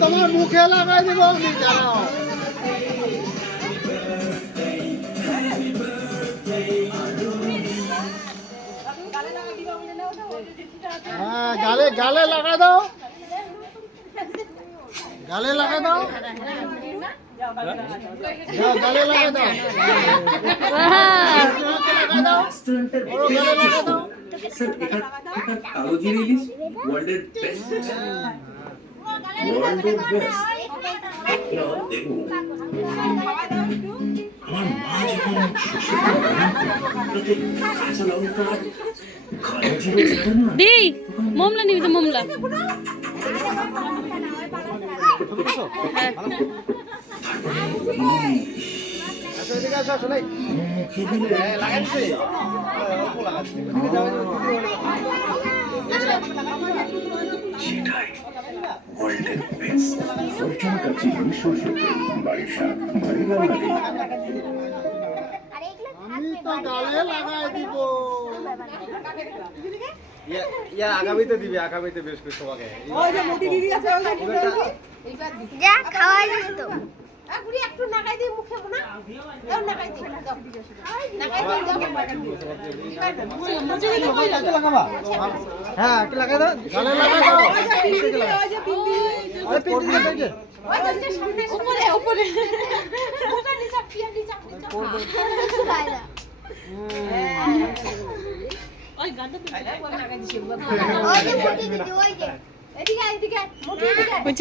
তোমার মুখে লাগাই দিব আমি দাঁড়াও। হ্যাঁ গালে গালে লাগাই দাও, গালে লাগাই দাও, গালে লাগাই দাও, লাগাই দাও, গালে লাগাই দাও। কাগজি রিলিজ ওয়ার্ল্ডের বেস্ট ওয়ার্ল্ডের বেস্ট দেখুন আমার মা যখন কাঁচা লঙ্কা দেই মোমলা নিবি তো মোমলা সেটাই ওয়ার্ল্ডের বেস্ট অর্জন কাছে সরষে বাড়ির শাক বাড়ির রান্নাতে আমি তো গালে লাগাই দিব। আগামীতে দিবি, আগামীতে বেশ করে তোমাকে যা খাওয়া যাবে তো একটু নাগাই দিই মুখে না দাও নাগাই দিই নাগাই দিই হ্যাঁ একটু লাগাই দাও, গালে লাগাই দাও। উপরে উপরে মুখে নিচে পিয়া নিচে ওই গানটা নাগাই দিছি ওই যে মুটি দিদি ওই যে এদিকে এদিকে মুটি এদিকে